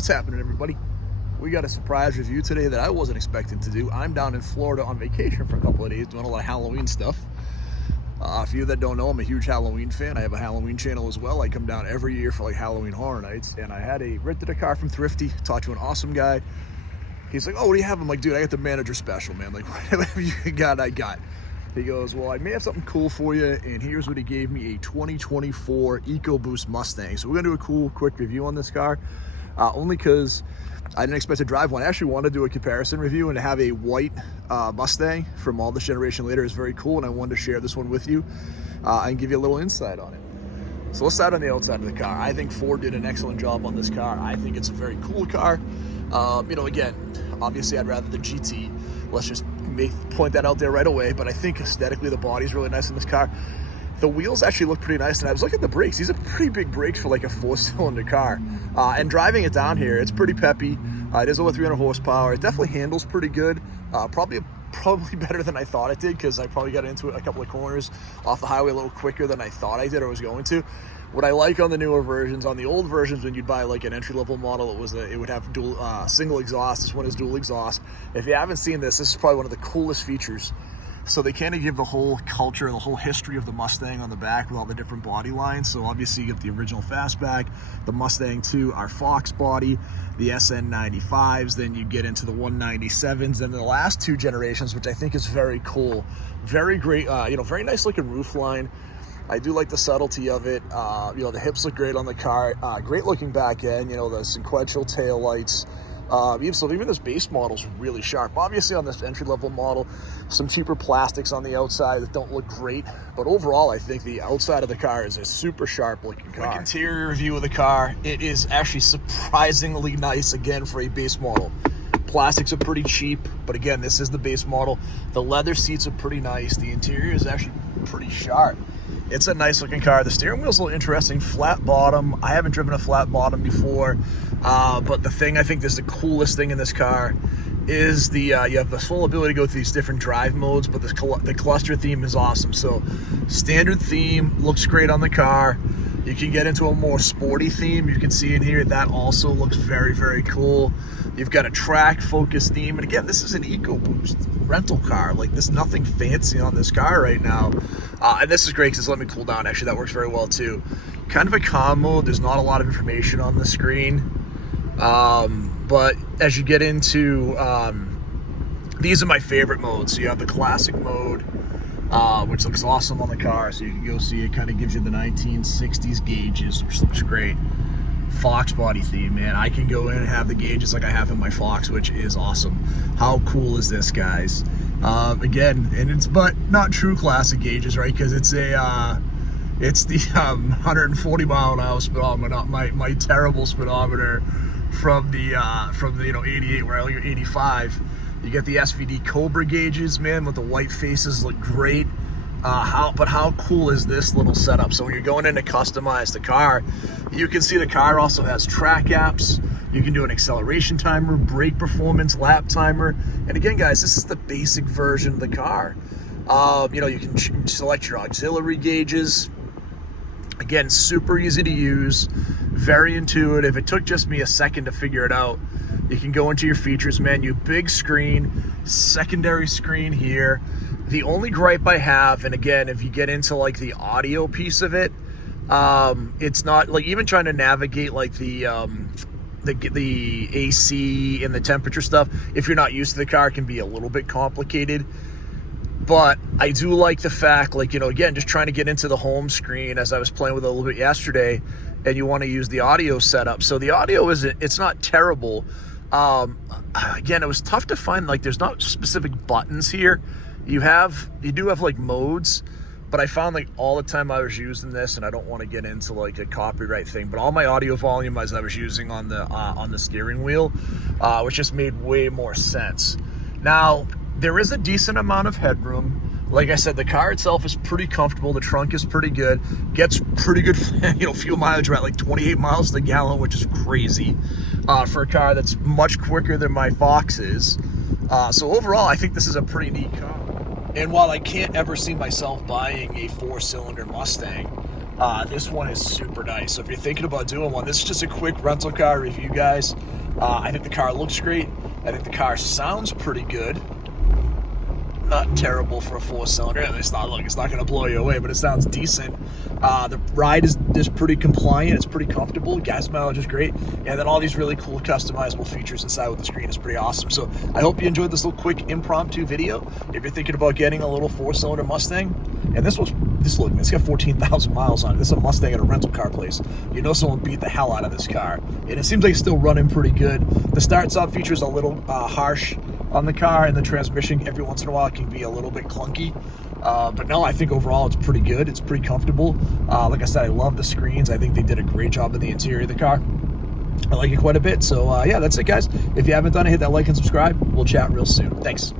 What's happening, everybody? We got a surprise review today that I wasn't expecting to do. I'm down in Florida on vacation for a couple of days doing a lot of Halloween stuff. For you that don't know, I'm a huge Halloween fan. I have a Halloween channel as well. I come down every year for like Halloween Horror Nights, and I rented a car from Thrifty, talked to an awesome guy. He's like, oh, what do you have? I'm like, dude, I got the manager special, man. Like, whatever you got, I got. He goes, well, I may have something cool for you, and here's what he gave me, a 2024 EcoBoost Mustang. So we're gonna do a cool, quick review on this car, only because I didn't expect to drive one. I actually wanted to do a comparison review, and to have a white Mustang from all this generation later is very cool, and I wanted to share this one with you and give you a little insight on it. So let's start on the outside of the car. I think Ford did an excellent job on this car. I think it's a very cool car. You know, again, obviously I'd rather the GT. Let's just point that out there right away. But I think aesthetically the body's really nice in this car. The wheels actually look pretty nice, and I was looking at the brakes. These are pretty big brakes for like a 4-cylinder car. And driving it down here, it's pretty peppy. It is over 300 horsepower. It definitely handles pretty good. Probably better than I thought it did, because I probably got into it a couple of corners off the highway a little quicker than I thought I did or was going to. What I like on the newer versions, on the old versions, when you'd buy like an entry-level model, it would have dual single exhaust. This one is dual exhaust. If you haven't seen this is probably one of the coolest features. So they kind of give the whole culture, the whole history of the Mustang on the back with all the different body lines. So obviously you get the original fastback, the Mustang 2, our Foxbody, the SN95s, then you get into the 197s, and the last two generations, which I think is very cool. Very great, you know, very nice looking roof line. I do like the subtlety of it. You know, the hips look great on the car. Great looking back end, you know, the sequential tail lights. Even this base model's really sharp. Obviously on this entry-level model, some cheaper plastics on the outside that don't look great. But overall, I think the outside of the car is a super sharp looking car. Quick interior review of the car. It is actually surprisingly nice, again, for a base model. Plastics are pretty cheap, but again, this is the base model. The leather seats are pretty nice. The interior is actually pretty sharp. It's a nice looking car. The steering wheel's a little interesting, flat bottom. I haven't driven a flat bottom before, but the thing I think is the coolest thing in this car is the you have the full ability to go through these different drive modes, but the cluster theme is awesome. So standard theme looks great on the car. You can get into a more sporty theme. You can see in here that also looks very, very cool. You've got a track focus theme, and again, this is an EcoBoost rental car. Like, there's nothing fancy on this car right now, and this is great because it's let me cool down. Actually, that works very well too. Kind of a calm mode. There's not a lot of information on the screen, but as you get into these are my favorite modes. So you have the classic mode, which looks awesome on the car. So you can go see it. Kind of gives you the 1960s gauges, which looks great. Foxbody theme, man. I can go in and have the gauges like I have in my Fox, which is awesome. How cool is this, guys? Again, and it's but not true classic gauges, right? Because it's a it's the 140 mile an hour speedometer, not my terrible speedometer from the you know 88 where I only 85. You get the SVD Cobra gauges, man, with the white faces, look great. But how cool is this little setup? So when you're going in to customize the car, you can see the car also has track apps. You can do an acceleration timer, brake performance, lap timer. And again, guys, this is the basic version of the car. You know, you can select your auxiliary gauges. Again, super easy to use, very intuitive. It took just me a second to figure it out. You can go into your features menu, big screen, secondary screen here. The only gripe I have, and again, if you get into like the audio piece of it, it's not like even trying to navigate like the AC and the temperature stuff. If you're not used to the car, it can be a little bit complicated. But I do like the fact, like, you know, again, just trying to get into the home screen as I was playing with it a little bit yesterday, and you want to use the audio setup. So the audio it's not terrible. Again, it was tough to find, like, there's not specific buttons here. You do have like modes, but I found like all the time I was using this, and I don't want to get into like a copyright thing, but all my audio volume as I was using on the steering wheel, which just made way more sense. Now, there is a decent amount of headroom. Like I said, the car itself is pretty comfortable. The trunk is pretty good. Gets pretty good, you know, fuel mileage. We're at like 28 miles to the gallon, which is crazy for a car that's much quicker than my Fox is. So overall, I think this is a pretty neat car. And while I can't ever see myself buying a 4-cylinder Mustang, this one is super nice. So if you're thinking about doing one, this is just a quick rental car review, guys. I think the car looks great. I think the car sounds pretty good. Not terrible for a 4-cylinder. It's not going to blow you away, but it sounds decent. The ride is pretty compliant. It's pretty comfortable. Gas mileage is great, and then all these really cool customizable features inside with the screen is pretty awesome. So I hope you enjoyed this little quick impromptu video. If you're thinking about getting a little 4-cylinder Mustang, and it's got 14,000 miles on it. This is a Mustang at a rental car place. You know someone beat the hell out of this car, and it seems like it's still running pretty good. The start-stop feature is a little harsh on the car, and the transmission every once in a while can be a little bit clunky. But no, I think overall it's pretty good. It's pretty comfortable. Like I said, I love the screens. I think they did a great job in the interior of the car. I like it quite a bit. So yeah, that's it, guys. If you haven't done it, hit that like and subscribe. We'll chat real soon. Thanks.